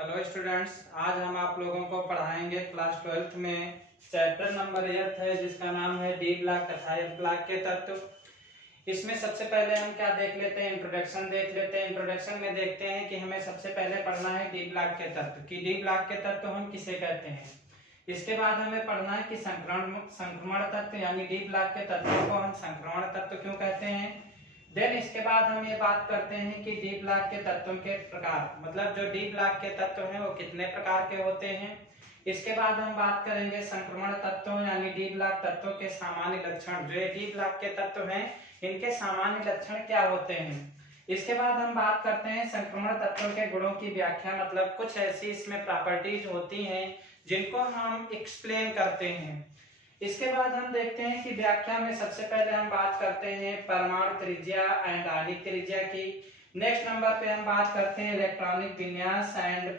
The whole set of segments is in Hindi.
हेलो स्टूडेंट्स, आज हम आप लोगों को पढ़ाएंगे क्लास 12th में चैप्टर नंबर 8 है जिसका नाम है डी ब्लॉक तथा एफ ब्लॉक के तत्व। इसमें सबसे पहले हम क्या देख लेते हैं, इंट्रोडक्शन देख लेते हैं। इंट्रोडक्शन में देखते हैं कि हमें सबसे पहले पढ़ना है डी ब्लॉक के तत्व कि डी ब्लॉक के तत्व हम किसे कहते हैं। इसके बाद हमें पढ़ना है कि संक्रमण तत्व यानी डी ब्लॉक के तत्वों को हम संक्रमण तत्व क्यों कहते हैं। देन इसके बाद हम ये बात करते हैं कि डी ब्लॉक के तत्वों के प्रकार, मतलब जो डी ब्लॉक के तत्व हैं वो कितने प्रकार के होते हैं। इसके बाद हम बात करेंगे संक्रमण तत्वों यानी डी ब्लॉक तत्वों के सामान्य लक्षण। जो ये डी ब्लॉक के तत्व हैं इनके सामान्य लक्षण क्या होते हैं। इसके बाद हम बात करते हैं संक्रमण तत्वों के गुणों की व्याख्या, मतलब कुछ ऐसी इसमें प्रॉपर्टीज होती हैं जिनको हम एक्सप्लेन करते हैं। इसके बाद हम देखते हैं कि व्याख्या में सबसे पहले हम बात करते हैं परमाणु त्रिज्या एंड आणविक त्रिज्या की। नेक्स्ट नंबर पे हम बात करते हैं इलेक्ट्रॉनिक विन्यास एंड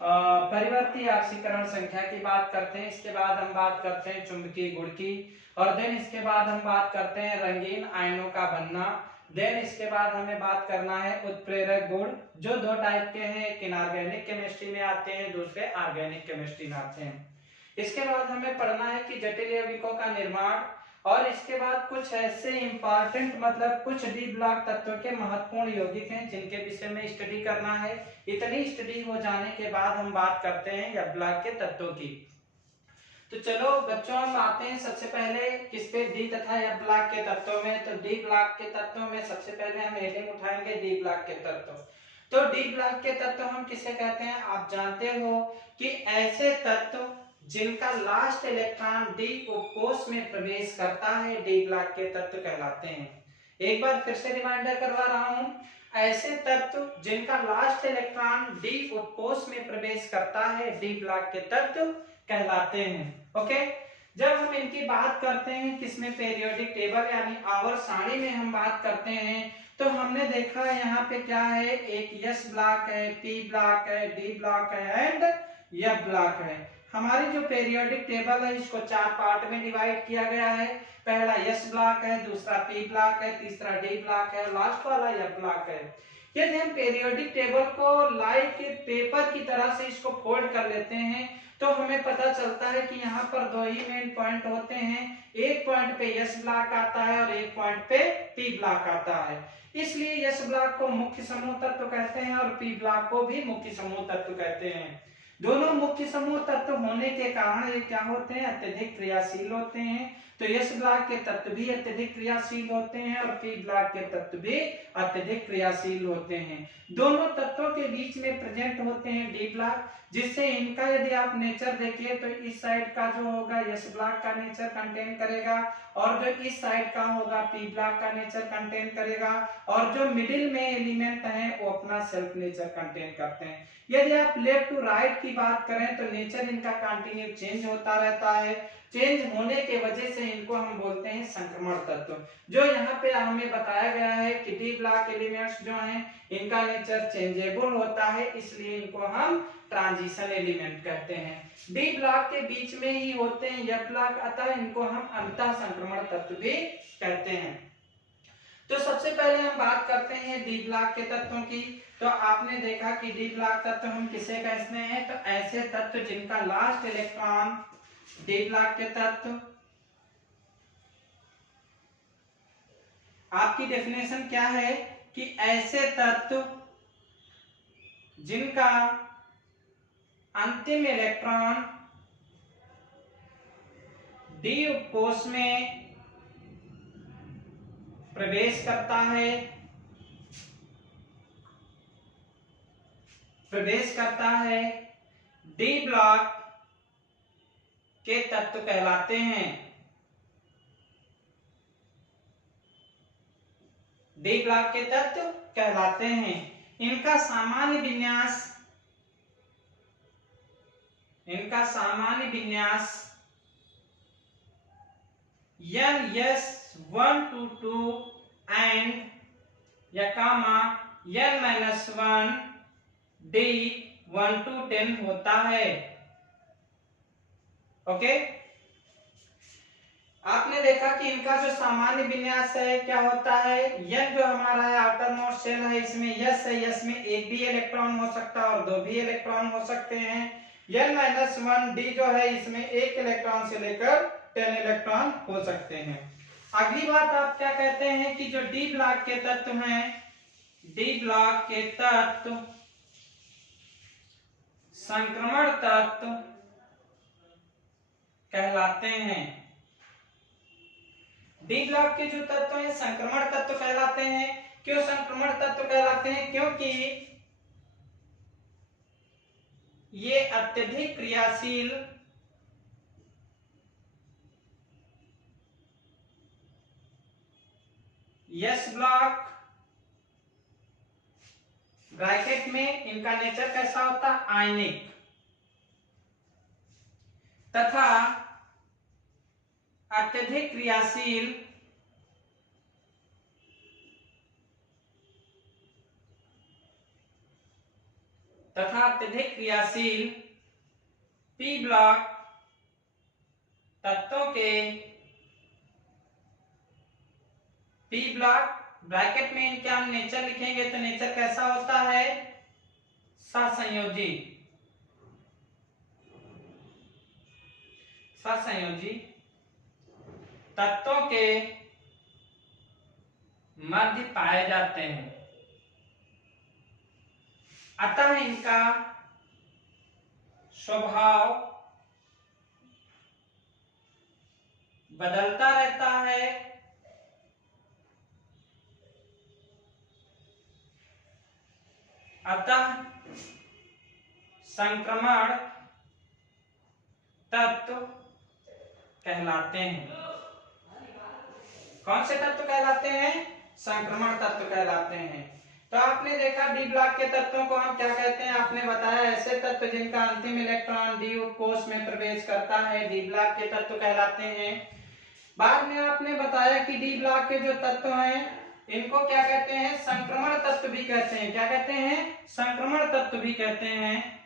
परिवर्ती ऑक्सीकरण संख्या की बात करते हैं। इसके बाद हम बात करते हैं चुंबकीय गुण की, और देन इसके बाद हम बात करते हैं रंगीन आयनों का बनना। देन इसके बाद हमें बात करना है उत्प्रेरक गुण, जो दो टाइप के हैं, एक इनऑर्गेनिक केमिस्ट्री में आते हैं, दूसरे ऑर्गेनिक केमिस्ट्री में आते हैं। इसके बाद हमें पढ़ना है कि जटिल यौगिकों का निर्माण, और इसके बाद कुछ ऐसे इंपॉर्टेंट मतलब कुछ डी ब्लॉक तत्वों के महत्वपूर्ण यौगिक हैं जिनके विषय में स्टडी करना है। इतनी स्टडी हो जाने के बाद हम बात करते हैं एफ ब्लॉक के तत्वों की। तो चलो बच्चों, हम आते हैं सबसे पहले किस पे, डी तथा एफ ब्लॉक के तत्वों में। तो डी ब्लॉक के तत्वों में सबसे पहले हम हेडिंग उठाएंगे डी ब्लॉक के तत्व। तो डी ब्लॉक के तत्व हम किसे कहते हैं, आप जानते हो कि ऐसे तत्व जिनका लास्ट इलेक्ट्रॉन डी उपकोष में प्रवेश करता है डी ब्लॉक के तत्व कहलाते हैं। एक बार फिर से रिमाइंडर करवा रहा हूं, ऐसे तत्व जिनका लास्ट इलेक्ट्रॉन डी उपकोष में प्रवेश करता है डी ब्लॉक के तत्व कहलाते हैं। ओके, जब हम इनकी बात करते हैं किसमें, पीरियोडिक टेबल यानी आवर्त सारणी में हम बात करते हैं, तो हमने देखा यहाँ पे क्या है, एक एस ब्लॉक है, पी ब्लॉक है, डी ब्लॉक है एंड एफ ब्लॉक है। हमारी जो पीरियोडिक टेबल है इसको चार पार्ट में डिवाइड किया गया है। पहला एस ब्लॉक है, दूसरा पी ब्लॉक है, तीसरा डी ब्लॉक है, लास्ट वाला एफ ब्लॉक है। यदि हम पीरियोडिक टेबल को लाइक पेपर की तरह से इसको फोल्ड कर लेते हैं तो हमें पता चलता है कि यहाँ पर दो ही मेन पॉइंट होते हैं। एक पॉइंट पे एस ब्लॉक आता है और एक पॉइंट पे पी ब्लॉक आता है। इसलिए एस ब्लॉक को मुख्य समूह तत्व कहते हैं और पी ब्लॉक को भी मुख्य समूह तत्व कहते हैं। दोनों मुख्य समूह तत्व होने के कारण ये क्या होते हैं, अत्यधिक क्रियाशील होते हैं। तो एस ब्लॉक के तत्व भी अत्यधिक क्रियाशील होते हैं और पी ब्लॉक के तत्व भी अत्यधिक क्रियाशील होते हैं। दोनों तत्वों के बीच में प्रेजेंट होते हैं डी ब्लॉक, जिससे इनका यदि आप नेचर देखिए तो इस साइड का जो होगा एस ब्लॉक का नेचर कंटेन करेगा, और जो इस साइड का होगा पी ब्लॉक का नेचर कंटेन करेगा, और जो मिडिल में एलिमेंट हैं वो अपना सेल्फ नेचर कंटेन करते हैं। यदि आप लेफ्ट टू राइट की बात करें तो नेचर इनका कंटिन्यू चेंज होता रहता है। चेंज होने के वजह से इनको हम बोलते हैं संक्रमण तत्व। जो यहाँ पे हमें बताया गया है कि डी ब्लॉक एलिमेंट्स जो हैं इनका नेचर चेंजेबल होता है, इसलिए इनको हम ट्रांजिशन एलिमेंट कहते हैं। डी ब्लॉक के बीच में ही होते हैं एफ ब्लॉक, अतः इनको हम अंतः संक्रमण तत्व भी कहते हैं। तो सबसे पहले हम बात करते हैं डी ब्लॉक के तत्वों की। तो आपने देखा कि डी ब्लॉक तत्व हम किसे कहते हैं, तो ऐसे तत्व जिनका लास्ट इलेक्ट्रॉन डी ब्लॉक के तत्व, आपकी डेफिनेशन क्या है कि ऐसे तत्व जिनका अंतिम इलेक्ट्रॉन डी उपकोष में प्रवेश करता है डी ब्लॉक के तत्व कहलाते हैं। डी ब्लॉक के तत्व कहलाते हैं। इनका सामान्य विन्यास NS122 एंड या कामा N-1 D1 to 10 होता है। ओके, आपने देखा कि इनका जो सामान्य विन्यास है क्या होता है, यह जो हमारा है आउटर मोस्ट शेल है, इसमें यस है, यस में एक भी इलेक्ट्रॉन हो सकता है और दो भी इलेक्ट्रॉन हो सकते हैं। n-1 डी जो है इसमें एक इलेक्ट्रॉन से लेकर 10 इलेक्ट्रॉन हो सकते हैं। अगली बात आप क्या कहते हैं कि जो डी ब्लॉक के तत्व हैं, डी ब्लॉक के तत्व संक्रमण तत्व कहलाते हैं। डी ब्लॉक के जो तत्व हैं संक्रमण तत्व कहलाते हैं। क्यों संक्रमण तत्व कहलाते हैं? क्योंकि ये अत्यधिक क्रियाशील यस ब्लॉक ब्रैकेट में इनका नेचर कैसा होता है? आयनिक, तथा अत्यधिक क्रियाशील पी ब्लॉक तत्वों के पी ब्लॉक ब्रैकेट में इनके हम नेचर लिखेंगे तो नेचर कैसा होता है? सहसंयोजी, सहसंयोजी तत्वों के मध्य पाए जाते हैं। अतः इनका स्वभाव बदलता रहता है। अतः संक्रमण तत्व कहलाते हैं। कौन से तत्व कहलाते हैं? संक्रमण तत्व कहलाते हैं। तो आपने देखा डी ब्लॉक के तत्वों को हम क्या कहते हैं? आपने बताया ऐसे तत्व जिनका अंतिम इलेक्ट्रॉन डी कोष में प्रवेश करता है डी ब्लॉक के तत्व कहलाते हैं। बाद में आपने बताया कि डी ब्लॉक के जो तत्व हैं इनको क्या कहते हैं? संक्रमण तत्व भी कहते हैं। क्या कहते हैं? संक्रमण तत्व भी कहते हैं।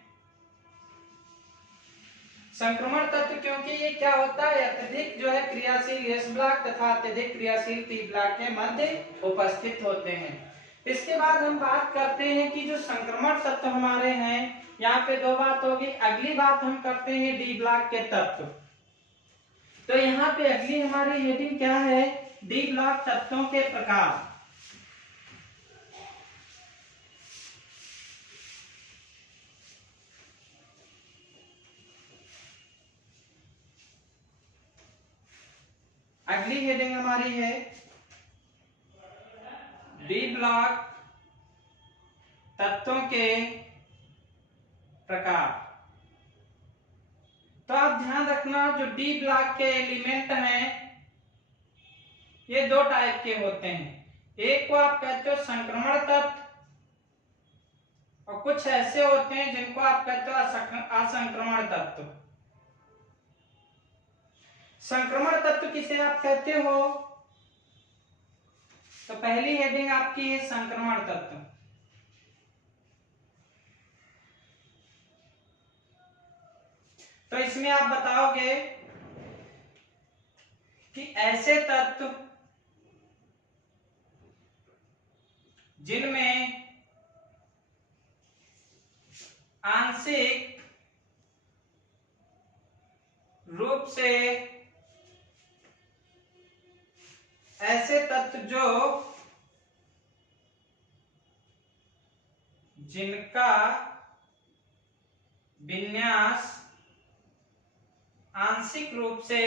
संक्रमण तत्व क्योंकि ये क्या होता है? अत्यधिक जो है क्रियाशील एस ब्लॉक तथा अत्यधिक क्रियाशील पी ब्लॉक के मध्य उपस्थित होते हैं। इसके बाद हम बात करते हैं कि जो संक्रमण तत्व हमारे हैं, यहाँ पे दो बात होगी। अगली बात हम करते हैं डी ब्लॉक के तत्व। तो यहाँ पे अगली हमारी हेडिंग क्या है? डी ब्लॉक तत्वों के प्रकार। अगली हेडिंग हमारी है डी ब्लॉक तत्वों के प्रकार। तो आप ध्यान रखना जो डी ब्लॉक के एलिमेंट हैं ये दो टाइप के होते हैं। एक को आप कहते हो संक्रमण तत्व और कुछ ऐसे होते हैं जिनको आप कहते हो असंक्रमण तत्व। संक्रमण तत्व किसे आप कहते हो? तो पहली हेडिंग आपकी है संक्रमण तत्व। तो इसमें आप बताओगे कि ऐसे तत्व जिनमें आंशिक रूप से ऐसे तत्व जो जिनका विन्यास आंशिक रूप से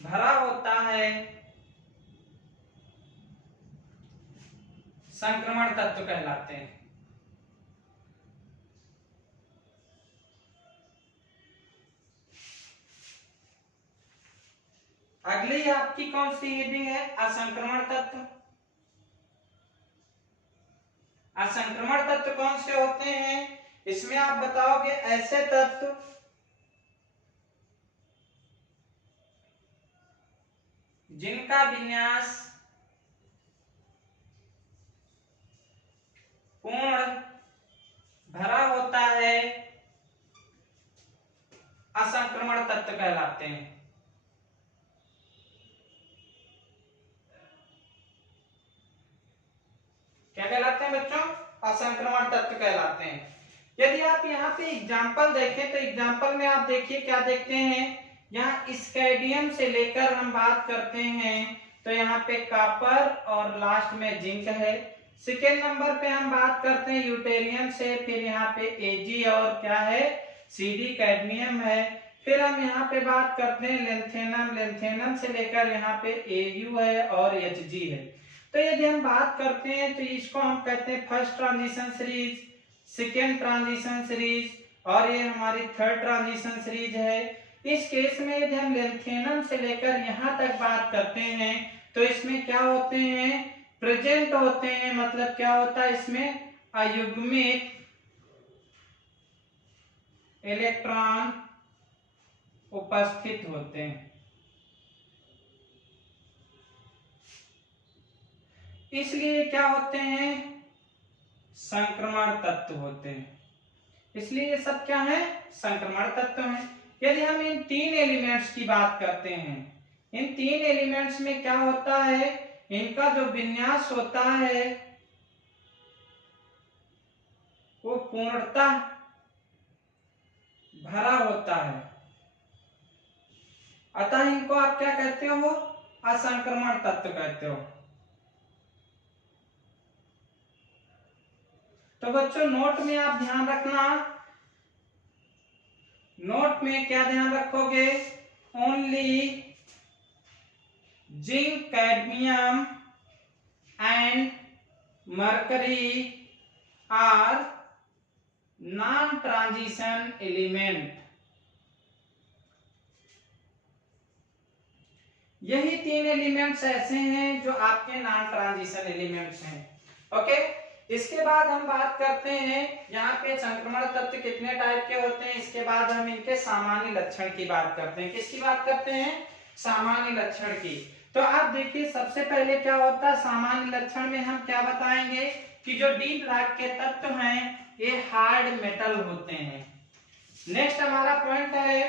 भरा होता है संक्रमण तत्व कहलाते हैं। अगली आपकी कौन सी हेडिंग है? असंक्रमण तत्व। असंक्रमण तत्व कौन से होते हैं? इसमें आप बताओगे ऐसे तत्व जिनका विन्यास पूर्ण भरा होता है कहलाते हैं। क्या कहलाते हैं बच्चों? असंक्रमण तत्व कहलाते हैं। यदि आप यहाँ पे एग्जाम्पल देखें तो एग्जाम्पल में आप देखिए क्या देखते हैं, यहाँ स्कैंडियम से लेकर हम बात करते हैं तो यहाँ पे कॉपर और लास्ट में जिंक है। सेकेंड नंबर पे हम बात करते हैं यूटेरियम से, फिर यहाँ पे एजी और क्या है सीडी कैडमियम है। फिर हम यहाँ पे बात करते हैं लेंथेनम, लेंथेनम से लेकर यहाँ पे एयू है और एचजी है। तो यदि हम बात करते हैं तो इसको हम कहते हैं first transition series, second transition series और ये हमारी थर्ड ट्रांजिशन सीरीज है। इस केस में यदि हम लेंथेनम से लेकर यहाँ तक बात करते हैं तो इसमें क्या होते हैं, प्रेजेंट होते हैं, मतलब क्या होता है इसमें अयुग्मित इलेक्ट्रॉन उपस्थित होते हैं। इसलिए क्या होते हैं, संक्रमण तत्व होते हैं। इसलिए ये सब क्या है, संक्रमण तत्व हैं। यदि हम इन तीन एलिमेंट्स की बात करते हैं, इन तीन एलिमेंट्स में क्या होता है, इनका जो विन्यास होता है वो पूर्णतः भरा होता है, अतः इनको आप क्या कहते हो, असंक्रमण तत्व कहते हो। तो बच्चों नोट में आप ध्यान रखना, नोट में क्या ध्यान रखोगे, only zinc cadmium and mercury are non transition element. यही तीन एलिमेंट्स ऐसे हैं जो आपके नॉन ट्रांजिशन एलिमेंट्स हैं। ओके, इसके बाद हम बात करते हैं यहाँ पे संक्रमण तत्व कितने टाइप के होते हैं, इसके बाद हम इनके सामान्य लक्षण की बात करते हैं। किसकी बात करते हैं, सामान्य लक्षण की। तो आप देखिए सबसे पहले क्या होता है, सामान्य लक्षण में हम क्या बताएंगे कि जो डी ब्लॉक के तत्व हैं ये हार्ड मेटल होते हैं। नेक्स्ट हमारा पॉइंट है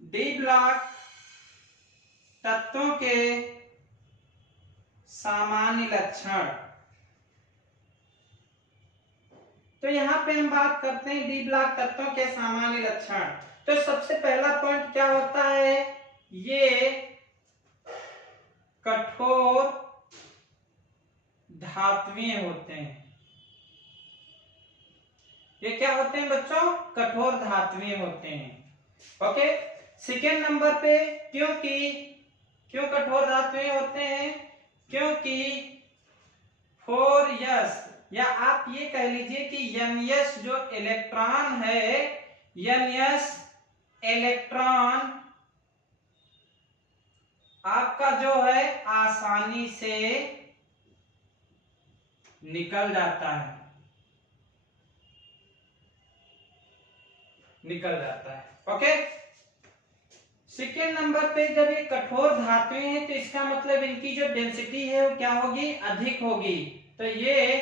डी ब्लॉक तत्वों के सामान्य लक्षण। तो यहाँ पे हम बात करते हैं डी ब्लॉक तत्वों के सामान्य लक्षण। तो सबसे पहला पॉइंट क्या होता है, ये कठोर धात्वीय होते हैं। ये क्या होते हैं बच्चों, कठोर धात्वीय होते हैं। ओके, सेकेंड नंबर पे क्यों कठोर धात्वीय होते हैं, क्योंकि 4s या आप ये कह लीजिए कि Ns जो इलेक्ट्रॉन है, Ns इलेक्ट्रॉन आपका जो है आसानी से निकल जाता है, ओके। सेकेंड नंबर पे जब ये कठोर धातुएं हैं तो इसका मतलब इनकी जो डेंसिटी है वो क्या होगी, अधिक होगी। तो ये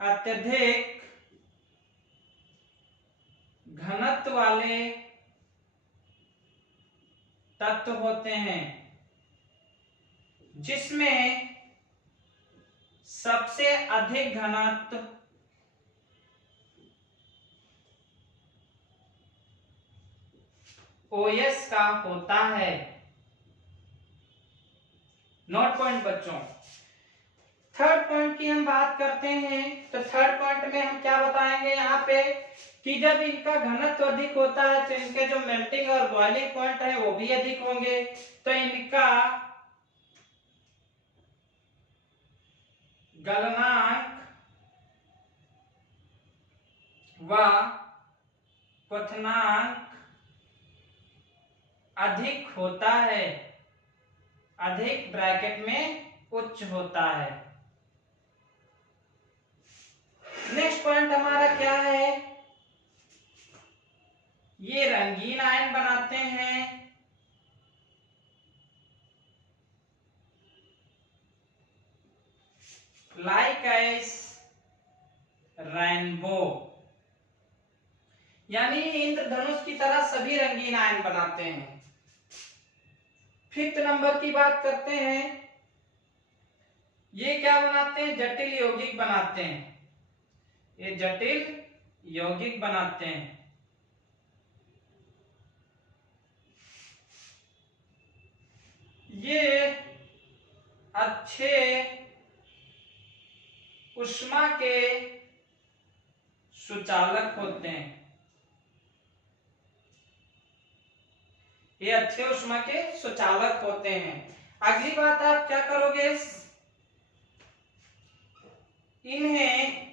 अत्यधिक घनत्व वाले तत्व होते हैं, जिसमें सबसे अधिक घनत्व OS का होता है। नोट पॉइंट बच्चों। थर्ड पॉइंट की हम बात करते हैं तो थर्ड पॉइंट में हम क्या बताएंगे यहाँ पे कि जब इनका घनत्व अधिक होता है तो इनके जो मेल्टिंग और बॉइलिंग पॉइंट है वो भी अधिक होंगे। तो इनका गलनांक व क्वथनांक अधिक होता है, अधिक ब्रैकेट में उच्च होता है। नेक्स्ट पॉइंट हमारा क्या है, ये रंगीन आयन बनाते हैं, लाइक एज रेनबो। यानी इंद्रधनुष की तरह सभी रंगीन आयन बनाते हैं। 5th नंबर की बात करते हैं, ये क्या बनाते हैं, जटिल यौगिक बनाते हैं, ये जटिल यौगिक बनाते हैं। ये अच्छे ऊष्मा के सुचालक होते हैं, ये अच्छे ऊष्मा के सुचालक होते हैं। अगली बात आप क्या करोगे, इन्हें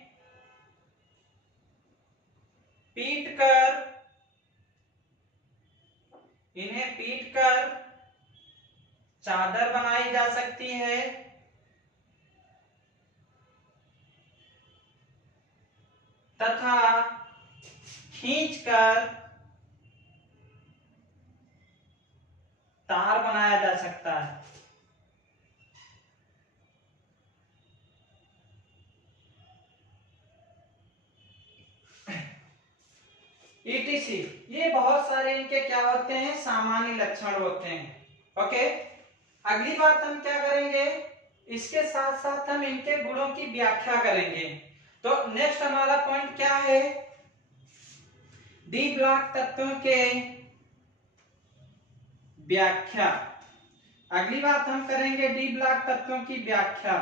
पीटकर चादर बनाई जा सकती है तथा खींचकर तार बनाया जा सकता है। ETC, ये बहुत सारे इनके क्या होते हैं, सामान्य लक्षण होते हैं। ओके, अगली बात हम क्या करेंगे, इसके साथ साथ हम इनके गुणों की व्याख्या करेंगे। तो नेक्स्ट हमारा पॉइंट क्या है, डी ब्लॉक तत्वों के व्याख्या। अगली बात हम करेंगे डी ब्लॉक तत्वों की व्याख्या।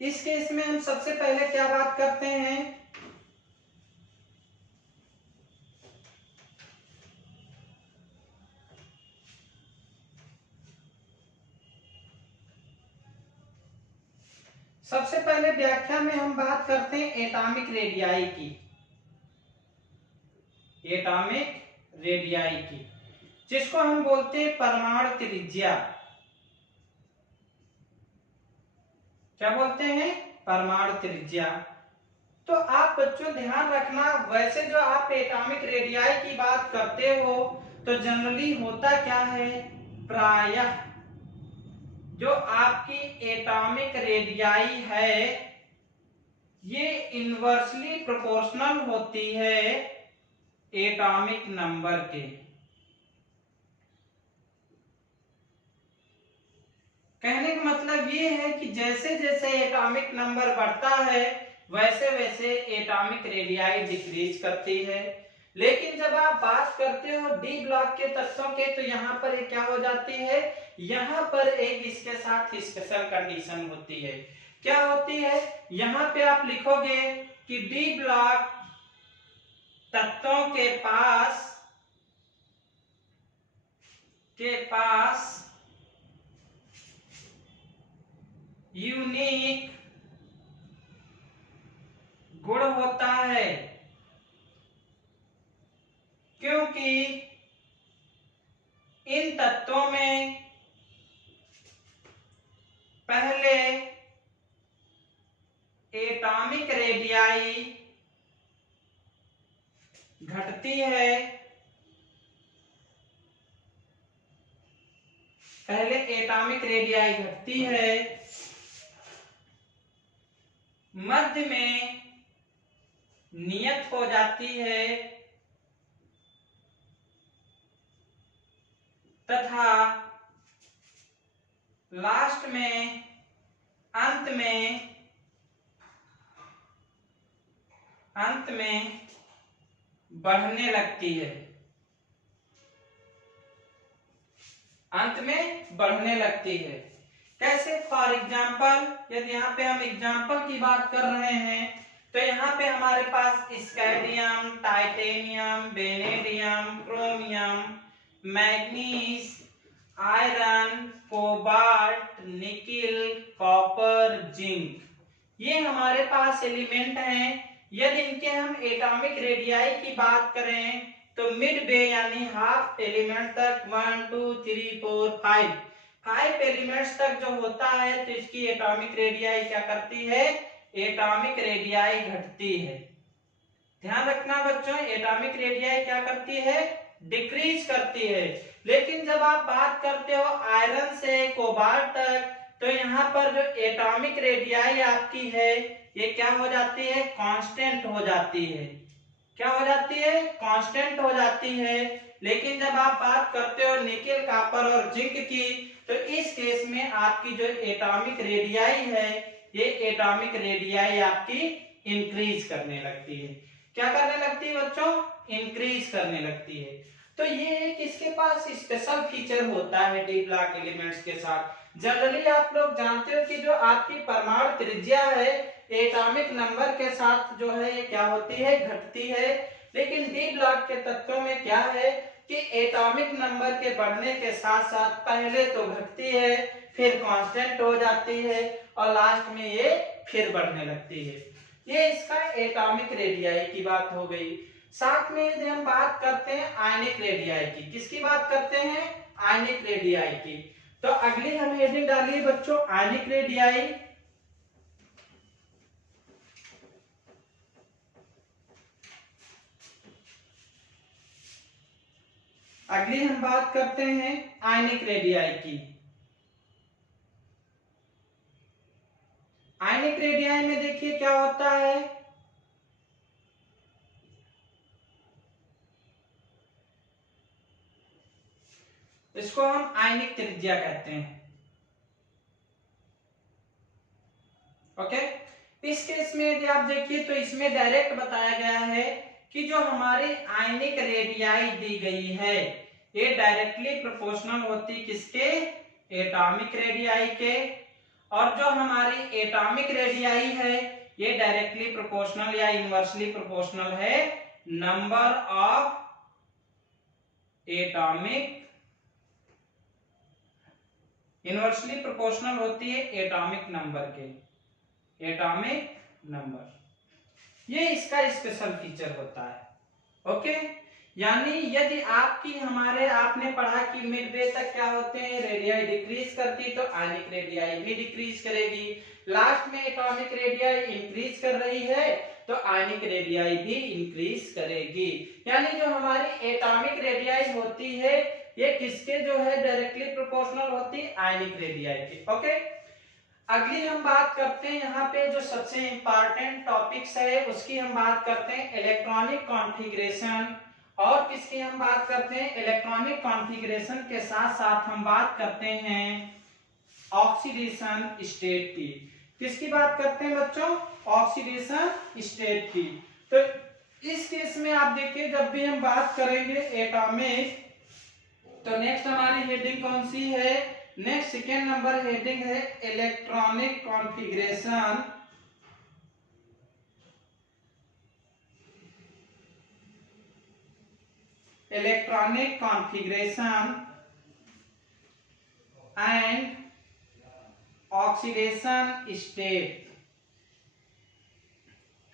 इस केस में हम सबसे पहले क्या बात करते हैं, सबसे पहले व्याख्या में हम बात करते हैं एटॉमिक रेडियाई की, एटॉमिक रेडियाई की, जिसको हम बोलते हैं परमाणु त्रिज्या। क्या बोलते हैं, परमाणु त्रिज्या। तो आप बच्चों ध्यान रखना, वैसे जो आप एटॉमिक रेडियाई की बात करते हो तो जनरली होता क्या है, प्रायः जो आपकी एटॉमिक रेडियाई है ये इनवर्सली प्रोपोर्शनल होती है एटॉमिक नंबर के। कहने का मतलब ये है कि जैसे जैसे एटॉमिक नंबर बढ़ता है वैसे वैसे एटॉमिक रेडियाई डिक्रीज करती है। लेकिन जब आप बात करते हो डी ब्लॉक के तत्वों के तो यहाँ पर क्या हो जाती है, यहाँ पर एक इसके साथ स्पेशल कंडीशन होती है। क्या होती है, यहाँ पे आप लिखोगे कि डी ब्लॉक तत्वों के पास यूनिक गुण होता है, क्योंकि इन तत्वों में पहले एटॉमिक रेडियाई घटती है, पहले एटॉमिक रेडियाई घटती है, मध्य में नियत हो जाती है तथा लास्ट में अंत में बढ़ने लगती है, अंत में बढ़ने लगती है। कैसे, फॉर एग्जाम्पल यदि यहाँ पे हम एग्जाम्पल की बात कर रहे हैं तो यहाँ पे हमारे पास scandium, titanium, vanadium, chromium, manganese, iron, cobalt, nickel, copper, zinc, ये हमारे पास एलिमेंट हैं। यदि इनके हम एटॉमिक रेडियाई की बात करें तो मिड वे यानी हाफ एलिमेंट तक 1 2 3 4 5 एलिमेंट्स तक जो होता है तो इसकी एटॉमिक रेडियाई क्या करती है, एटॉमिक रेडियाई घटती है। ध्यान रखना बच्चों, एटॉमिक रेडियाई क्या करती है, डिक्रीज करती है। लेकिन जब आप बात करते हो आयरन से कोबाल्ट तक तो यहाँ पर जो एटॉमिक रेडियाई आपकी है ये क्या हो जाती है, कांस्टेंट हो जाती है। क्या हो जाती है, कांस्टेंट हो जाती है। लेकिन जब आप बात करते हो निकेल, कॉपर और जिंक की, तो इस केस में आपकी जो एटॉमिक रेडियाई है ये एटॉमिक रेडियाई आपकी इंक्रीज करने लगती है। क्या करने लगती है बच्चों, इंक्रीज करने लगती है। तो ये एक इसके पास स्पेशल फीचर होता है डी ब्लॉक एलिमेंट्स के साथ। जनरली आप लोग जानते हो कि जो आपकी परमाणु त्रिज्या है एटॉमिक नंबर के साथ जो है ये क्या होती है, घटती है। लेकिन डी ब्लॉक के तत्वों में क्या है कि एटॉमिक नंबर के बढ़ने के साथ साथ पहले तो घटती है, फिर कांस्टेंट हो जाती है और लास्ट में ये फिर बढ़ने लगती है। ये इसका एटॉमिक रेडियाई की बात हो गई। साथ में यदि हम बात करते हैं आयनिक रेडियाई की, किसकी बात करते हैं, आयनिक रेडियाई की, तो अगली हम हेडिंग डालिए बच्चों आयनिक रेडियाई। अगली हम बात करते हैं आयनिक रेडियाई की। आयनिक रेडियाई में देखिए क्या होता है, इसको हम आयनिक त्रिज्या कहते हैं। ओके, इस केस में यदि आप देखिए तो इसमें डायरेक्ट बताया गया है कि जो हमारी आयनिक रेडियाई दी गई है ये डायरेक्टली प्रोपोर्शनल होती किसके, एटॉमिक रेडियाई के। और जो हमारी एटॉमिक रेडियाई है ये डायरेक्टली प्रोपोर्शनल या इनवर्सली प्रोपोर्शनल है number of atomic, inversely proportional होती है एटॉमिक नंबर के, एटॉमिक नंबर। ये इसका स्पेशल फीचर होता है। ओके, यानी यदि आपकी हमारे आपने पढ़ा कि मिड वे तक क्या होते हैं, रेडियाई डिक्रीज करती तो आयनिक रेडियाई भी डिक्रीज करेगी। लास्ट में एटॉमिक रेडियाई इंक्रीज कर रही है तो आयनिक रेडियाई भी इंक्रीज करेगी। यानी जो हमारी एटॉमिक रेडियाई होती है ये किसके जो है डायरेक्टली प्रोपोर्शनल होती है, आयनिक रेडियाई की। ओके, अगली हम बात करते हैं यहाँ पे जो सबसे इंपॉर्टेंट टॉपिक्स है उसकी हम बात करते हैं इलेक्ट्रॉनिक कॉन्फ़िगरेशन। और किसकी हम बात करते हैं, इलेक्ट्रॉनिक कॉन्फ़िगरेशन के साथ साथ हम बात करते हैं ऑक्सीडेशन स्टेट की। किसकी बात करते हैं बच्चों, ऑक्सीडेशन स्टेट की। तो इस केस में आप देखिए जब भी हम बात करेंगे एटॉमिक, तो नेक्स्ट हमारी हेडिंग कौन सी है, नेक्स्ट सेकेंड नंबर हेडिंग है electronic configuration. Electronic configuration and oxidation state,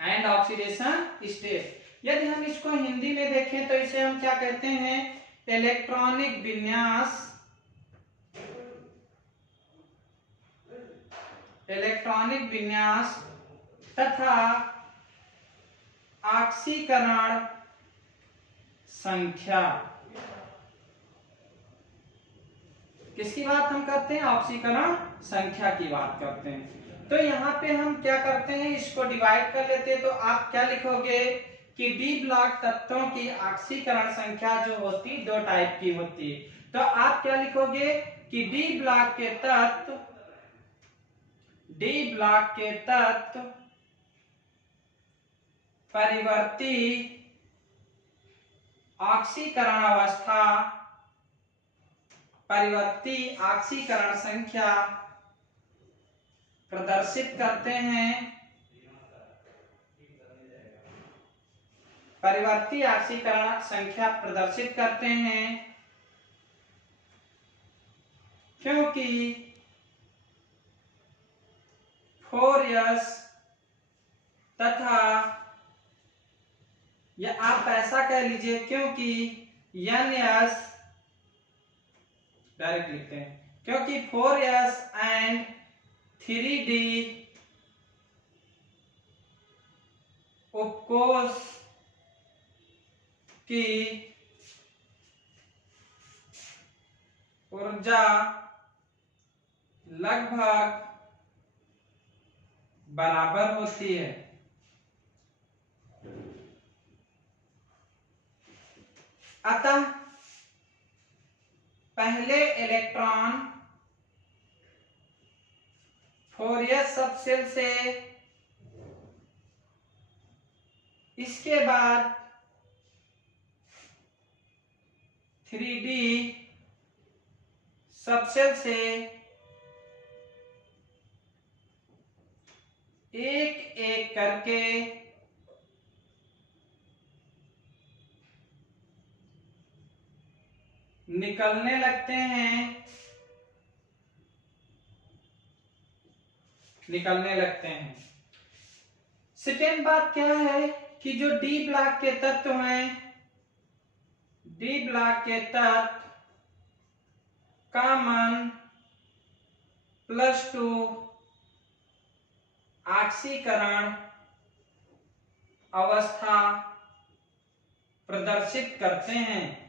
and oxidation state. यदि हम इसको हिंदी में देखें तो इसे हम क्या कहते हैं, इलेक्ट्रॉनिक विन्यास, इलेक्ट्रॉनिक विन्यास तथा ऑक्सीकरण संख्या। किसकी बात हम करते हैं, ऑक्सीकरण संख्या की बात करते हैं। तो यहाँ पे हम क्या करते हैं, इसको डिवाइड कर लेते हैं। तो आप क्या लिखोगे कि डी ब्लॉक तत्वों की ऑक्सीकरण संख्या जो होती दो टाइप की होती है। तो आप क्या लिखोगे कि डी ब्लॉक के तत्व, डी ब्लॉक के तत्व परिवर्ती ऑक्सीकरण अवस्था, परिवर्ती ऑक्सीकरण संख्या प्रदर्शित करते हैं, परिवर्ती ऑक्सीकरण संख्या प्रदर्शित करते हैं क्योंकि 4s तथा, या आप ऐसा कह लीजिए क्योंकि ns, डायरेक्ट लिखते हैं, क्योंकि 4s एंड 3d उपकोष की ऊर्जा लगभग बराबर होती है। अतः पहले इलेक्ट्रॉन 4s सबशेल से, इसके बाद 3d सबशेल से एक एक करके निकलने लगते हैं, सेकेंड बात क्या है कि जो डी ब्लॉक के तत्व हैं, डी ब्लॉक के तत्व का मान +2 ऑक्सीकरण अवस्था प्रदर्शित करते हैं।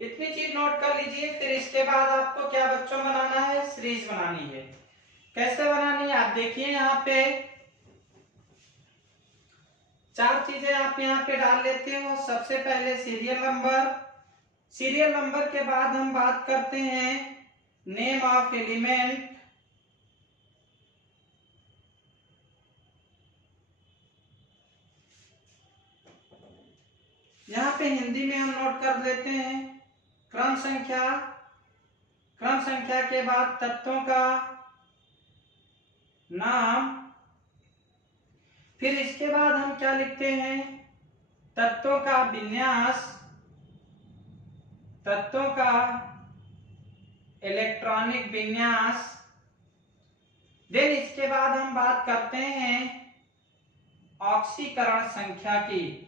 इतनी चीज नोट कर लीजिए। फिर इसके बाद आपको क्या बच्चों बनाना है, सीरीज बनानी है। कैसे बनानी है आप देखिए, यहाँ पे 4 चीजें आप यहाँ पे डाल लेते हो। सबसे पहले सीरियल नंबर के बाद हम बात करते हैं नेम ऑफ एलिमेंट, यहाँ पे हिंदी में हम नोट कर लेते हैं क्रम संख्या के बाद तत्वों का नाम। फिर इसके बाद हम क्या लिखते हैं, तत्वों का विन्यास, तत्वों का इलेक्ट्रॉनिक विन्यास। देन इसके बाद हम बात करते हैं ऑक्सीकरण संख्या की।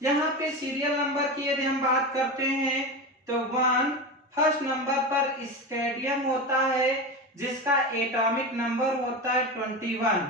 यहाँ पे सीरियल नंबर की यदि हम बात करते हैं तो 1 फर्स्ट नंबर पर स्केडियम होता है जिसका एटॉमिक नंबर होता है 21।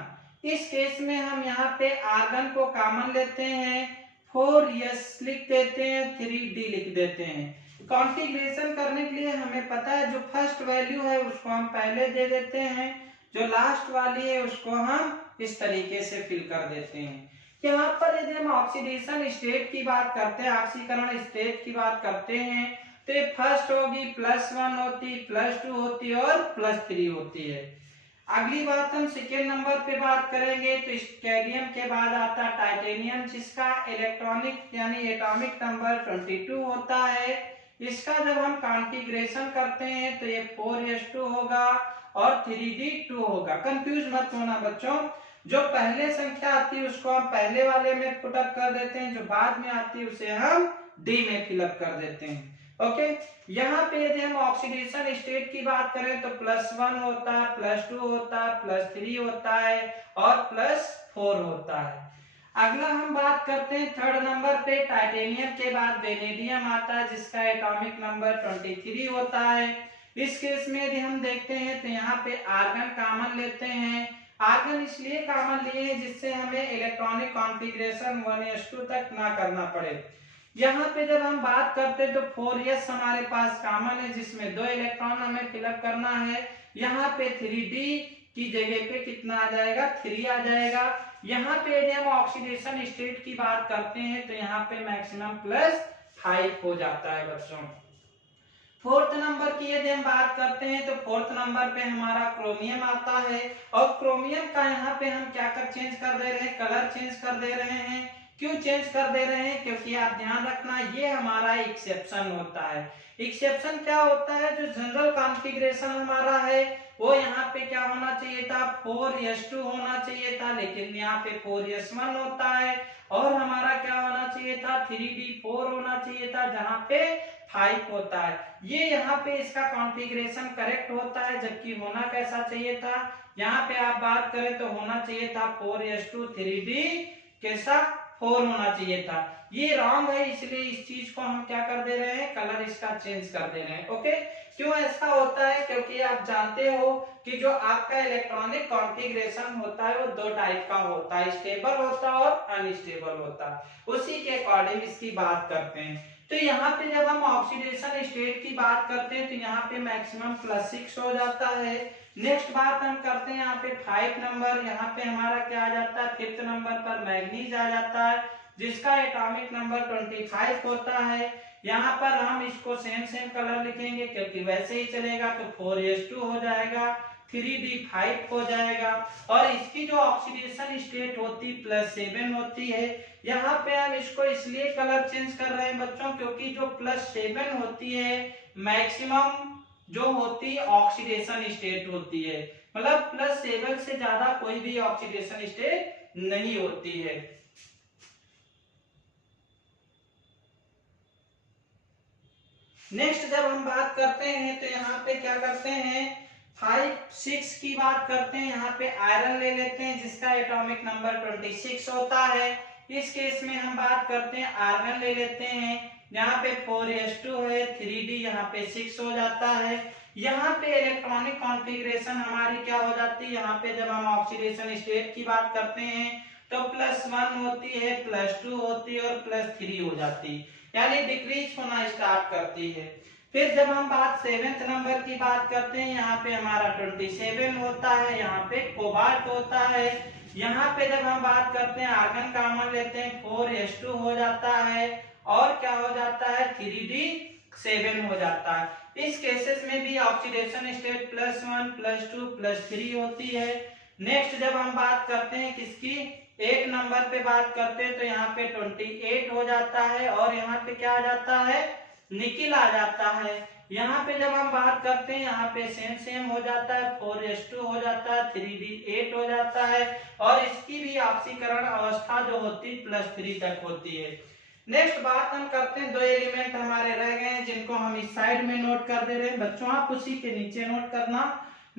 इस केस में हम यहाँ पे आर्गन को कॉमन लेते हैं, 4s लिख देते हैं, 3d लिख देते हैं। कॉन्फ़िगरेशन करने के लिए हमें पता है जो फर्स्ट वैल्यू है उसको हम पहले दे देते हैं, जो लास्ट वाली है उसको हम इस तरीके से फिल कर देते हैं। यहाँ पर यदि हम ऑक्सीडेशन स्टेट की बात करते हैं, ऑक्सीकरण स्टेट की बात करते हैं, तो ये फर्स्ट होगी +1 होती, +2 होती और +3 होती है। अगली बात हम सेकेंड नंबर पे बात करेंगे तो स्केडियम के बाद आता है टाइटेनियम जिसका इलेक्ट्रॉनिक यानी एटॉमिक नंबर 22 होता है। इसका जब हम कॉन्फ़िगरेशन करते हैं तो ये 4s2 होगा और 3d2 होगा। कंफ्यूज मत होना बच्चों, जो पहले संख्या आती है उसको हम पहले वाले में पुटअप कर देते हैं, जो बाद में आती है उसे हम डी में फिलअप कर देते हैं। ओके, यहाँ पे यदि हम ऑक्सीडेशन स्टेट की बात करें तो +1 होता है, +2 होता है, +3 होता है और +4 होता है। अगला हम बात करते हैं थर्ड नंबर पे, टाइटेनियम के बाद वेनेडियम आता है जिसका एटॉमिक नंबर 23 होता है। इस केस में यदि हम देखते हैं तो यहाँ पे आर्गन कॉमन लेते हैं। आर्गन इसलिए कॉमन लिए हैं जिससे हमें इलेक्ट्रॉनिक कॉन्फ़िगरेशन 1s2 तक ना करना पड़े। यहाँ पे जब हम बात करते हैं तो 4s हमारे पास कॉमन है जिसमें 2 इलेक्ट्रॉन हमें फिलअप करना है। यहाँ पे 3d की जगह पे कितना आ जाएगा, 3 आ जाएगा। यहाँ पे यदि हम ऑक्सीडेशन स्टेट की बात करते हैं तो यहाँ पे मैक्सिमम +5 हो जाता है बच्चों। फोर्थ नंबर की यदि हम बात करते हैं तो फोर्थ नंबर पे हमारा क्रोमियम आता है और क्रोमियम का यहाँ पे हम क्या कर चेंज कर दे रहे हैं, कलर चेंज कर दे रहे हैं। क्यों चेंज कर दे रहे हैं, क्योंकि आप ध्यान रखना ये हमारा एक्सेप्शन होता है। एक्सेप्शन क्या होता है, जो जनरल कॉन्फ़िगरेशन हमारा है वो यहाँ पे क्या होना चाहिए था, 4s2 होना चाहिए था, लेकिन यहाँ पे 4s1 होता है। और हमारा क्या होना चाहिए था, 3d4 होना चाहिए था जहाँ पे 5 होता है। ये यहाँ पे इसका कॉन्फ़िगरेशन करेक्ट होता है, जबकि होना कैसा चाहिए था, यहाँ पे आप बात करें तो होना चाहिए था 4s2 3d कैसा 4 होना चाहिए था। ये रॉन्ग है, इसलिए इस चीज को हम क्या कर दे रहे हैं, कलर इसका चेंज कर दे रहे हैं। ओके, क्यों ऐसा होता है, क्योंकि आप जानते हो कि जो आपका इलेक्ट्रॉनिक कॉन्फ़िगरेशन होता है वो दो टाइप का होता है, स्टेबल होता है और अनस्टेबल होता है। उसी के अकॉर्डिंग इसकी बात करते हैं। तो यहाँ पे जब हम ऑक्सीडेशन स्टेट की बात करते हैं तो यहाँ पे मैक्सिमम +6 हो जाता है। नेक्स्ट बात हम करते हैं यहाँ पे 5 नंबर, यहाँ पे हमारा क्या आ जाता है, 5th नंबर पर मैग्नीज आ जाता है जिसका एटॉमिक नंबर 25 होता है। यहाँ पर हम इसको सेम कलर लिखेंगे क्योंकि वैसे ही चलेगा, तो 4s2 हो जाएगा, 3d5 हो जाएगा। और इसकी जो ऑक्सीडेशन स्टेट होती +7 होती है। यहाँ पे हम इसको इसलिए कलर चेंज कर रहे हैं बच्चों क्योंकि जो +7 होती है मैक्सिमम जो होती है ऑक्सीडेशन स्टेट होती है, मतलब +7 से ज्यादा कोई भी ऑक्सीडेशन स्टेट नहीं होती है। नेक्स्ट जब हम बात करते हैं तो यहाँ पे क्या करते हैं, 5, 6 की बात करते हैं। यहाँ पे आयरन ले लेते हैं जिसका एटॉमिक नंबर 26 होता है। इस केस में हम बात करते हैं आर्गन ले लेते हैं, यहाँ पे 4s2 है, 3d यहाँ पे 6 हो जाता है। यहाँ पे इलेक्ट्रॉनिक कॉन्फ़िगरेशन हमारी क्या हो जाती है, यहाँ पे जब हम ऑक्सीडेशन स्टेट की बात करते हैं तो +1 होती है, +2 होती है और +3 हो जाती है, यानी डिक्रीज होना स्टार्ट करती है। फिर जब हम बात 7th नंबर की बात करते हैं, यहाँ पे हमारा 27 होता है, यहाँ पे कोबाल्ट होता है। यहाँ पे जब हम बात करते हैं आर्गन कॉमन लेते हैं, 4s2 हो जाता है और क्या हो जाता है, 3d7 हो जाता है। इस केसेस में भी ऑक्सीडेशन स्टेट +1, +2, +3 होती है। नेक्स्ट जब हम बात करते हैं किसकी, 1 नंबर पे बात करते हैं तो यहाँ पे 28 हो जाता है और यहाँ पे क्या आ जाता है, निकिल आ जाता है। यहाँ पे जब हम बात करते हैं यहाँ पे सेम हो जाता है, 4s2 हो जाता है, 3d8 हो जाता है और इसकी भी ऑक्सीकरण अवस्था जो होती +3 तक होती है। नेक्स्ट बात हम करते हैं, 2 एलिमेंट हमारे रह गए हैं जिनको हम इस साइड में नोट कर दे रहे हैं बच्चों, आप उसी के नीचे नोट करना।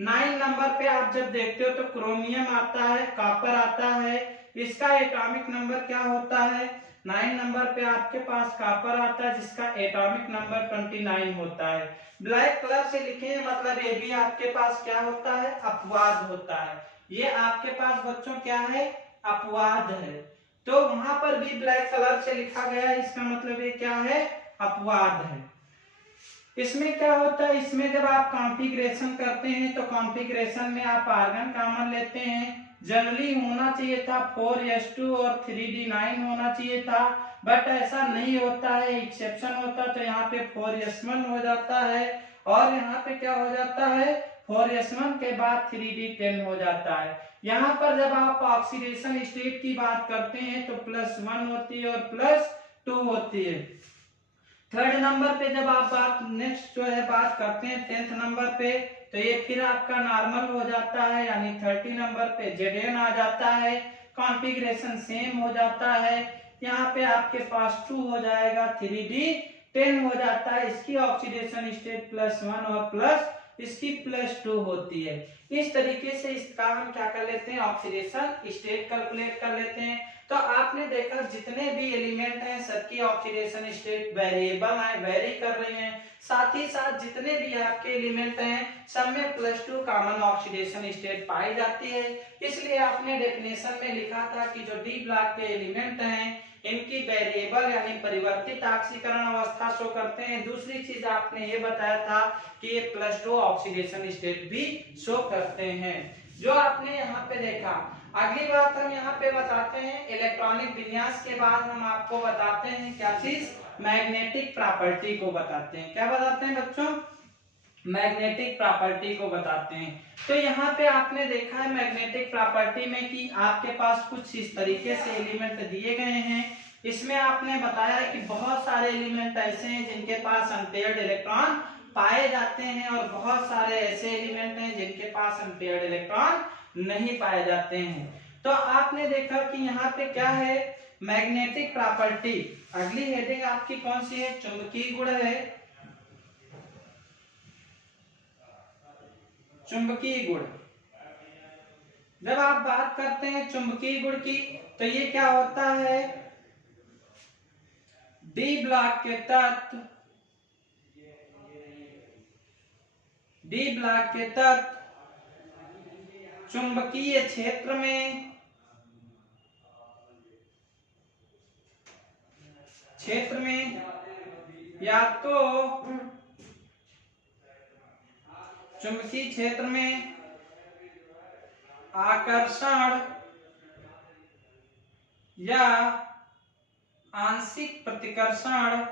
9 नंबर पे आप जब देखते हो तो क्रोमियम आता है, कॉपर आता है, इसका एटॉमिक नंबर क्या होता है, 9 नंबर पे आपके पास कॉपर आता है जिसका एटॉमिक नंबर 29 होता है। ब्लैक कलर से लिखे मतलब ये भी आपके पास क्या होता है, अपवाद होता है। ये आपके पास बच्चों क्या है, अपवाद है, तो वहां पर भी ब्लैक कलर से लिखा गया है, इसका मतलब ये क्या है, अपवाद है। इसमें क्या होता है, इसमें जब आप कॉन्फ़िगरेशन करते हैं तो कॉन्फ़िगरेशन में आप आर्गन कॉमन लेते हैं। जनरली होना चाहिए था 4s2 और 3d9 होना चाहिए था, बट ऐसा नहीं होता है, एक्सेप्शन होता है। तो यहाँ पे 4s1 हो जाता है और यहाँ पे क्या हो जाता है, 4s1 के बाद 3d10 हो जाता है। यहाँ पर जब आप ऑक्सीडेशन स्टेट की बात करते हैं तो +1 होती है और +2 होती है। 3rd नंबर पे जब आप बात नेक्स्ट जो है बात करते हैं 10th नंबर पे, तो ये फिर आपका नॉर्मल हो जाता है, यानी 30 नंबर पे Zn आ जाता है, कॉन्फ़िगरेशन सेम हो जाता है। यहाँ पे आपके पास 2 हो जाएगा, 3d10 हो जाता है, इसकी ऑक्सीडेशन स्टेट +1 और प्लस इसकी +2 होती है। इस तरीके से इसका हम क्या कर लेते हैं, ऑक्सीडेशन स्टेट कैलकुलेट कर लेते हैं। तो आपने देखा जितने भी एलिमेंट हैं सबकी ऑक्सीडेशन स्टेट वेरिएबल है, वेरी कर रही हैं। साथ ही साथ जितने भी आपके एलिमेंट हैं सब में +2 कॉमन ऑक्सीडेशन स्टेट पाई जाती है। इसलिए आपने डेफिनेशन में लिखा था कि जो डी ब्लॉक के एलिमेंट हैं इनकी वेरिएबल यानी परिवर्तित ऑक्सीकरण अवस्था शो करते हैं। दूसरी चीज आपने ये बताया था कि ये +2 ऑक्सीडेशन स्टेट भी शो करते हैं, जो आपने यहाँ पे देखा। अगली बात हम यहाँ पे बताते हैं इलेक्ट्रॉनिक विन्यास के बाद हम आपको बताते हैं क्या चीज, मैग्नेटिक प्रॉपर्टी को बताते हैं। क्या बताते हैं बच्चों, मैग्नेटिक प्रॉपर्टी को बताते हैं। तो यहाँ पे आपने देखा है मैग्नेटिक प्रॉपर्टी में कि आपके पास कुछ इस तरीके से एलिमेंट दिए गए हैं। इसमें आपने बताया कि बहुत सारे एलिमेंट ऐसे हैं जिनके पास अनपेयर्ड इलेक्ट्रॉन पाए जाते हैं और बहुत सारे ऐसे एलिमेंट हैं जिनके पास अनपेयर्ड इलेक्ट्रॉन नहीं पाए जाते हैं। तो आपने देखा कि यहाँ पे क्या है, मैग्नेटिक प्रॉपर्टी। अगली हेडिंग आपकी कौन सी है, चुंबकीय गुण है, चुंबकीय गुण। जब आप बात करते हैं चुंबकीय गुण की तो ये क्या होता है, डी ब्लॉक के तत्व चुंबकीय क्षेत्र में या तो चुंबकीय क्षेत्र में आकर्षण या आंशिक प्रतिकर्षण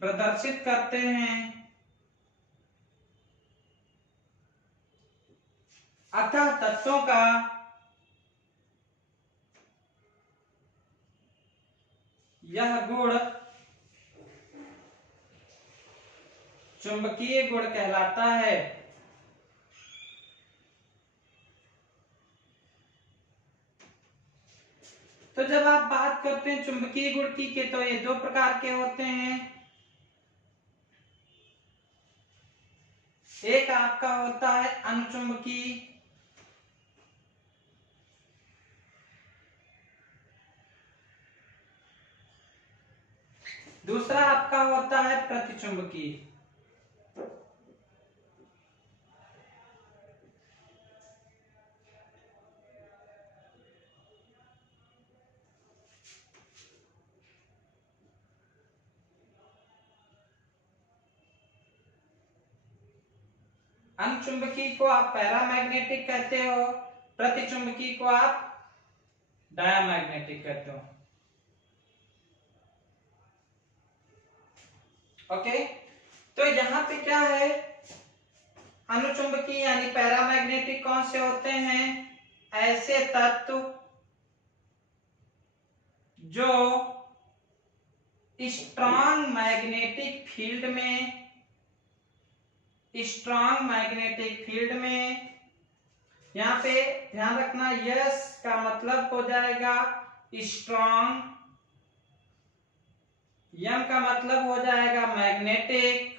प्रदर्शित करते हैं अतः तत्वों का यह गुण चुंबकीय गुण कहलाता है। तो जब आप बात करते हैं चुंबकीय गुण की के तो ये दो प्रकार के होते हैं। एक आपका होता है अनुचुंबकीय, दूसरा आपका होता है प्रतिचुंबकीय। अनुचुंबकीय को आप पैरामैग्नेटिक कहते हो, प्रतिचुंबकीय को आप डायामैग्नेटिक कहते हो। ओके, तो यहाँ पे क्या है, अनुचुंबकीय यानी पैरामैग्नेटिक कौन से होते हैं? ऐसे तत्व जो स्ट्रॉन्ग मैग्नेटिक फील्ड में, यहाँ पे ध्यान रखना, यस का मतलब हो जाएगा स्ट्रॉन्ग, यम का मतलब हो जाएगा मैग्नेटिक,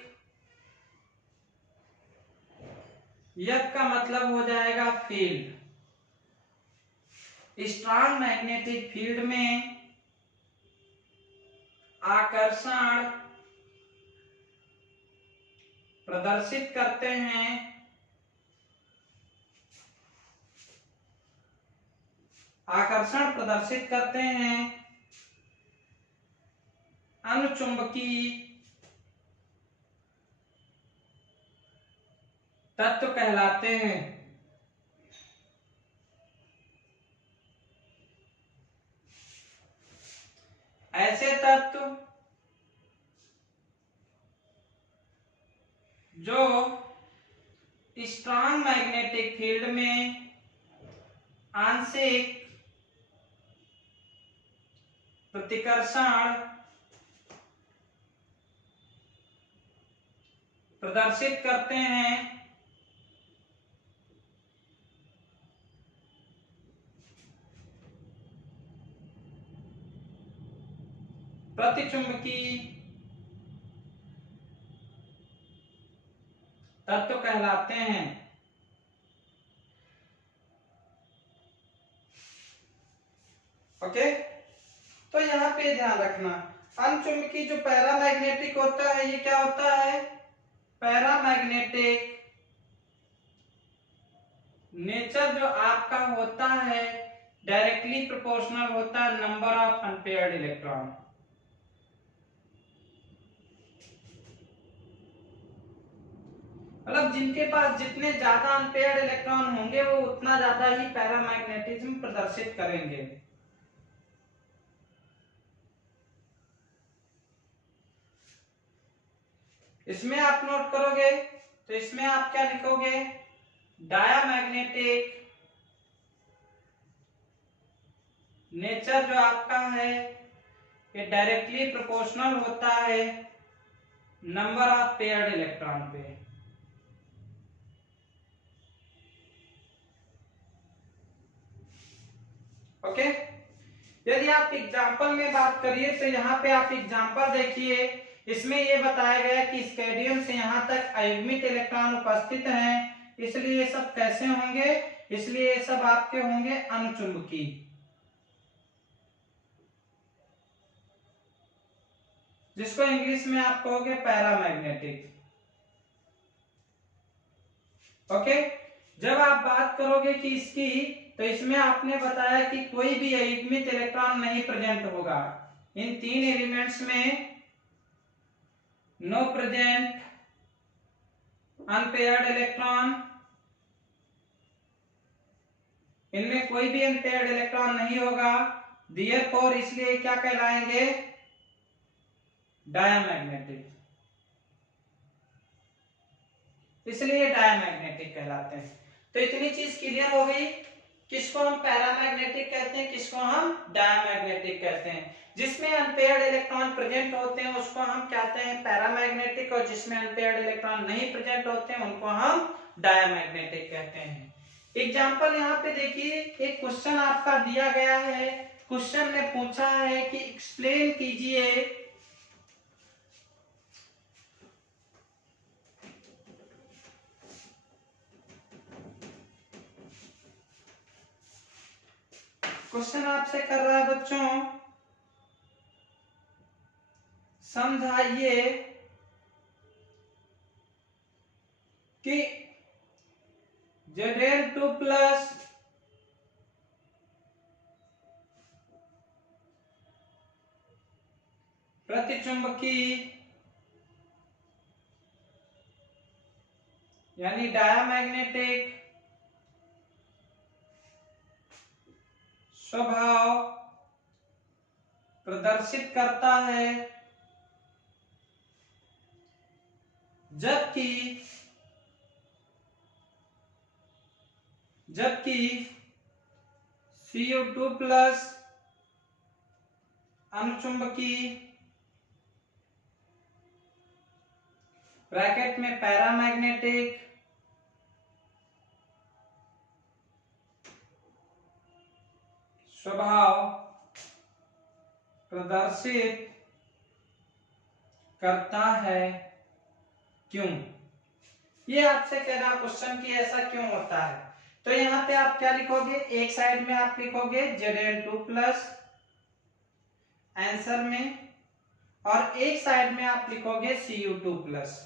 यफ का मतलब हो जाएगा फील्ड। स्ट्रॉन्ग मैग्नेटिक फील्ड में आकर्षण प्रदर्शित करते हैं अनुचुंबकीय तत्व कहलाते हैं। ऐसे तत्व जो स्ट्रॉन्ग मैग्नेटिक फील्ड में आंशिक प्रतिकर्षण प्रदर्शित करते हैं प्रतिचुंबकीय तत्व कहलाते हैं। ओके, तो यहाँ पे ध्यान रखना, अनुचुंबकीय जो पैरामैग्नेटिक होता है, ये क्या होता है? पैरामैग्नेटिक नेचर जो आपका होता है डायरेक्टली प्रोपोर्शनल होता है नंबर ऑफ अनपेयर्ड इलेक्ट्रॉन। मतलब जिनके पास जितने ज्यादा अनपेयर्ड इलेक्ट्रॉन होंगे वो उतना ज्यादा ही पैरामैग्नेटिज्म प्रदर्शित करेंगे। इसमें आप नोट करोगे तो इसमें आप क्या लिखोगे? डायामैग्नेटिक नेचर जो आपका है ये डायरेक्टली प्रोपोर्शनल होता है नंबर ऑफ पेयर्ड इलेक्ट्रॉन पे। ओके, यदि आप एग्जाम्पल में बात करिए तो यहाँ पे आप एग्जाम्पल देखिए इसमें ये बताया गया कि स्केडियम से यहाँ तक अयुग्मित इलेक्ट्रॉन उपस्थित हैं, इसलिए ये सब कैसे होंगे, इसलिए ये सब आपके होंगे अनुचुंबकीय, जिसको इंग्लिश में आप कहोगे पैरामैग्नेटिक। ओके, जब आप बात करोगे कि इसकी, तो इसमें आपने बताया कि कोई भी अयुग्मित इलेक्ट्रॉन नहीं प्रेजेंट होगा। इन तीन एलिमेंट्स में नो प्रेजेंट अनपेयर्ड इलेक्ट्रॉन, इनमें कोई भी अनपेयर्ड इलेक्ट्रॉन नहीं होगा, देयरफॉर इसलिए क्या कहलाएंगे, डायामैग्नेटिक, इसलिए डायामैग्नेटिक कहलाते हैं। तो इतनी चीज क्लियर हो गई, किसको हम पैरामैग्नेटिक कहते हैं, किसको हम डायामैग्नेटिक कहते हैं। जिसमें अनपेयर्ड इलेक्ट्रॉन प्रेजेंट होते हैं उसको हम कहते हैं पैरामैग्नेटिक, और जिसमें अनपेयर्ड इलेक्ट्रॉन नहीं प्रेजेंट होते हैं उनको हम डायामैग्नेटिक कहते हैं। एग्जांपल यहाँ पे देखिए, एक क्वेश्चन आपका दिया गया है, क्वेश्चन में पूछा है कि एक्सप्लेन कीजिए क्वेश्चन आपसे कर रहा है बच्चों, समझाइए कि Zn2 प्लस प्रतिचुंबकीय यानी डायामैग्नेटिक स्वभाव प्रदर्शित करता है, जबकि Cu2 प्लस अनुचुंबकीय ब्रैकेट में पैरामैग्नेटिक स्वभाव प्रदर्शित करता है। क्यों, ये आपसे कह रहा क्वेश्चन कि ऐसा क्यों होता है। तो यहाँ पे आप क्या लिखोगे, एक साइड में आप लिखोगे Zn2 प्लस आंसर में, और एक साइड में आप लिखोगे Cu2 प्लस।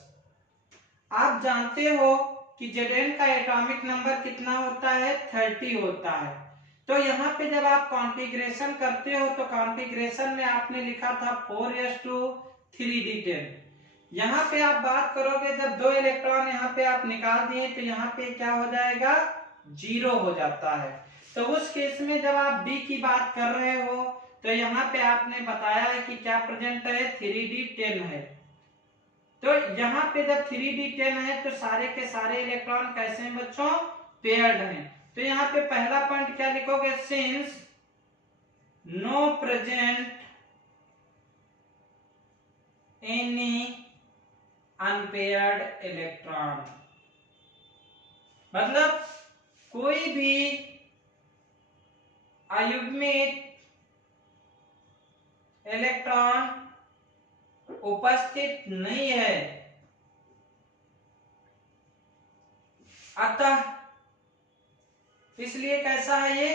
आप जानते हो कि Zn का एटॉमिक नंबर कितना होता है, 30 होता है। तो यहाँ पे जब आप कॉन्फ़िगरेशन करते हो तो कॉन्फ़िगरेशन में आपने लिखा था 4s2 3d10। यहाँ पे आप बात करोगे, जब दो इलेक्ट्रॉन यहाँ पे आप निकाल दिए तो यहाँ पे क्या हो जाएगा, 0 हो जाता है। तो उस केस में जब आप d की बात कर रहे हो तो यहाँ पे आपने बताया है कि क्या प्रेजेंट है, 3d10 है। तो यहाँ पे जब 3d10 है तो सारे के सारे इलेक्ट्रॉन कैसे हैं बच्चों, पेयर्ड हैं। तो यहाँ पे पहला पॉइंट क्या लिखोगे, since no present any unpaired electron, मतलब कोई भी अयुग्मित इलेक्ट्रॉन उपस्थित नहीं है, अतः इसलिए कैसा है ये,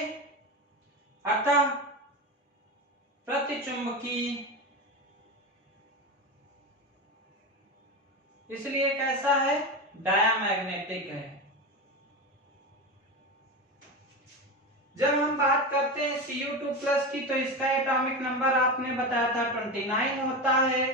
अतः प्रतिचुंबकीय, इसलिए कैसा है, डायामैग्नेटिक है। जब हम बात करते हैं Cu2 प्लस की तो इसका एटॉमिक नंबर आपने बताया था 29 होता है।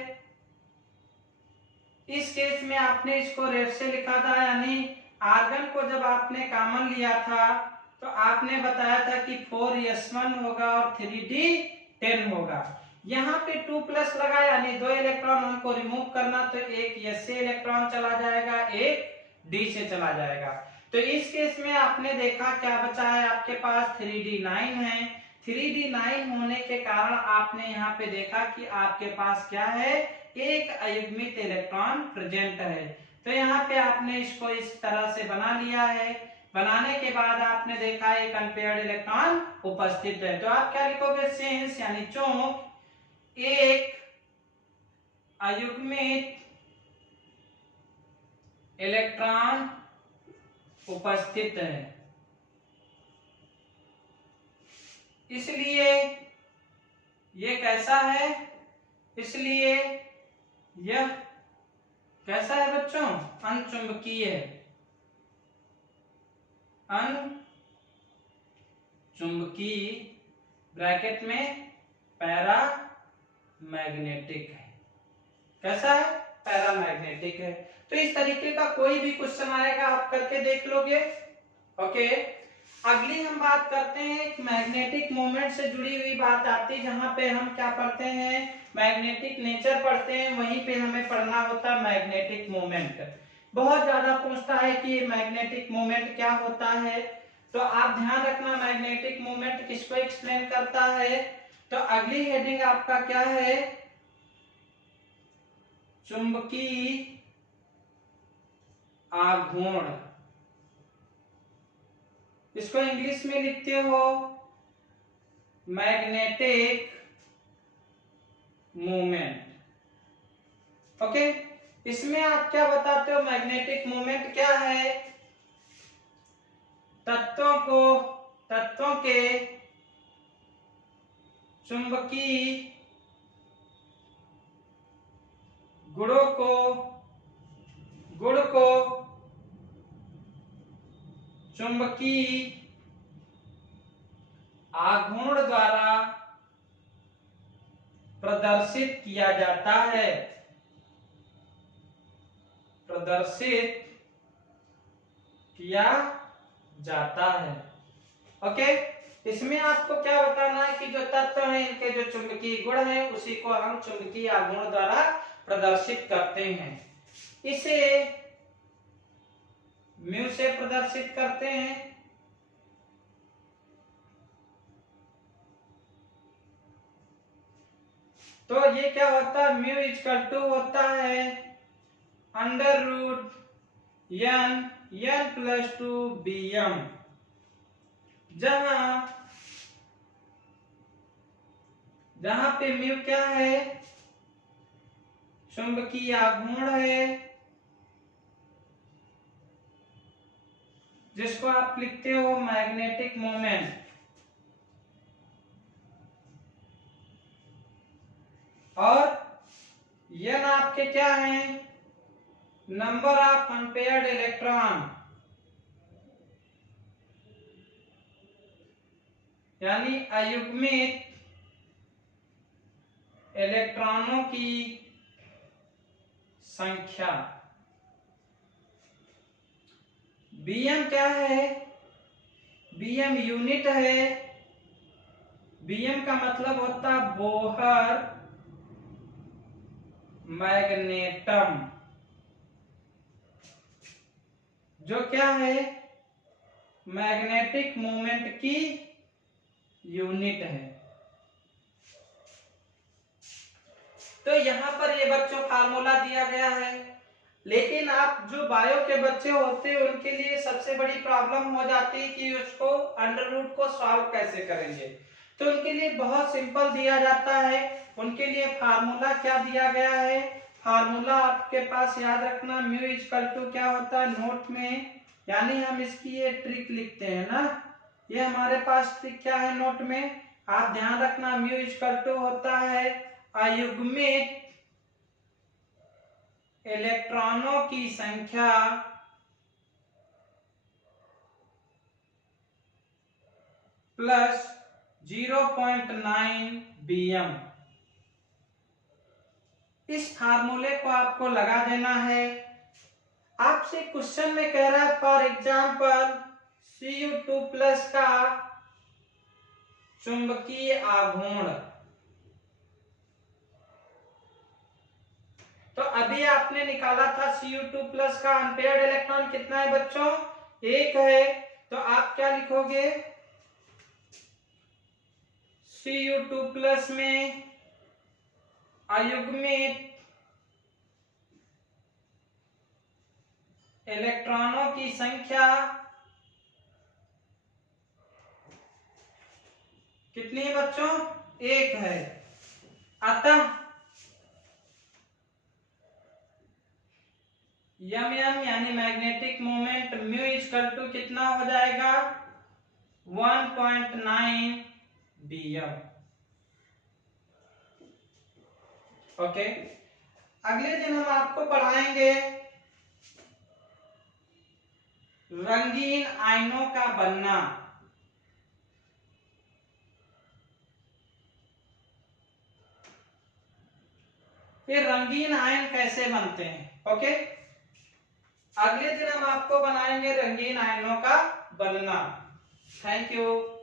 इस केस में आपने इसको रेड से लिखा था, यानी आर्गन को जब आपने कॉमन लिया था तो आपने बताया था कि 4s1 होगा और 3d10 होगा। यहाँ पे 2 प्लस लगा, यानी 2 इलेक्ट्रॉन हमको रिमूव करना, तो एक s से इलेक्ट्रॉन चला जाएगा, एक d से चला जाएगा। तो इस केस में आपने देखा क्या बचा है, आपके पास 3d9 है। 3d9 होने के कारण आपने यहाँ पे देखा कि आपके पास क्या है, एक अयुग्मित इलेक्ट्रॉन प्रेजेंट है। तो यहाँ पे आपने इसको इस तरह से बना लिया है। बनाने के बाद आपने देखा एक अनपेयर्ड इलेक्ट्रॉन उपस्थित है। तो आप क्या लिखोगे, सिंस यानी चूंकि एक अयुग्मित इलेक्ट्रॉन उपस्थित है, इसलिए ये कैसा है, इसलिए यह कैसा है बच्चों, अनचुंबकीय है, अनचुंबकीय ब्रैकेट में पैरामैग्नेटिक है। कैसा है, पैरामैग्नेटिक है। तो इस तरीके का कोई भी क्वेश्चन आएगा आप करके देख लोगे। ओके, अगली हम बात करते हैं एक मैग्नेटिक मोमेंट से जुड़ी हुई बात आती है, जहां पे हम क्या पढ़ते हैं, मैग्नेटिक नेचर पढ़ते हैं, वहीं पे हमें पढ़ना होता है मैग्नेटिक मोमेंट। बहुत ज्यादा पूछता है कि मैग्नेटिक मोमेंट क्या होता है, तो आप ध्यान रखना मैग्नेटिक मोमेंट किसको एक्सप्लेन करता है। तो अगली हेडिंग आपका क्या है, चुंबकीय आघूर्ण। इसको इंग्लिश में लिखते हो मैग्नेटिक मूवमेंट। ओके, इसमें आप क्या बताते हो, मैग्नेटिक मूवमेंट क्या है, तत्वों के चुंबकीय गुण को चुंबकीय आघूर्ण द्वारा प्रदर्शित किया जाता है, प्रदर्शित किया जाता है। ओके, इसमें आपको क्या बताना है कि जो तत्व हैं इनके जो चुंबकीय गुण हैं उसी को हम चुंबकीय आघूर्ण द्वारा प्रदर्शित करते हैं। इसे म्यू से प्रदर्शित करते हैं। तो ये क्या होता है, म्यू इक्वल टू होता है under root n plus 2 bm, जहां पे म्यू क्या है, चुंबकीय आघूर्ण है, जिसको आप लिखते हो मैग्नेटिक मोमेंट, और n आपके क्या है, नंबर ऑफ अनपेयर्ड इलेक्ट्रॉन, यानी अयुग्मित इलेक्ट्रॉनों की संख्या। बीएम क्या है, बीएम यूनिट है, बीएम का मतलब होता बोहर मैग्नेटम, जो क्या है, मैग्नेटिक मोमेंट की यूनिट है। तो यहां पर ये बच्चों फार्मूला दिया गया है, लेकिन आप जो बायो के बच्चे होते हैं उनके लिए सबसे बड़ी प्रॉब्लम हो जाती है कि उसको अंडर रूट को सॉल्व कैसे करेंगे। तो उनके लिए बहुत सिंपल दिया जाता है, उनके लिए फार्मूला क्या दिया गया है, फार्मूला आपके पास याद रखना, म्यू इक्वल टू क्या होता है नोट में, यानी हम इसकी ये ट्रिक लिखते हैं ना, ये हमारे पास ट्रिक क्या है नोट में, आप ध्यान रखना, म्यू इक्वल टू होता है अयुग्मित इलेक्ट्रॉनों की संख्या प्लस 0.9 bm। इस फार्मूले को आपको लगा देना है। आपसे क्वेश्चन में कह रहा है फॉर एग्जांपल Cu2+ का चुंबकीय आघूर्ण, तो अभी आपने निकाला था Cu2+ का अनपेयर्ड इलेक्ट्रॉन कितना है बच्चों, 1 है, तो आप क्या लिखोगे, Cu2+ में अयुग्मित इलेक्ट्रॉनों की संख्या कितनी है बच्चों, 1 है। अतः यम यानी magnetic moment mu equal to कितना हो जाएगा 1.9 bm। ओके, अगले दिन हम आपको पढ़ाएंगे रंगीन आयनों का बनना। फिर रंगीन आयन कैसे बनते हैं। ओके, अगले दिन हम आपको बनाएंगे रंगीन आयनों का बनना। Thank you.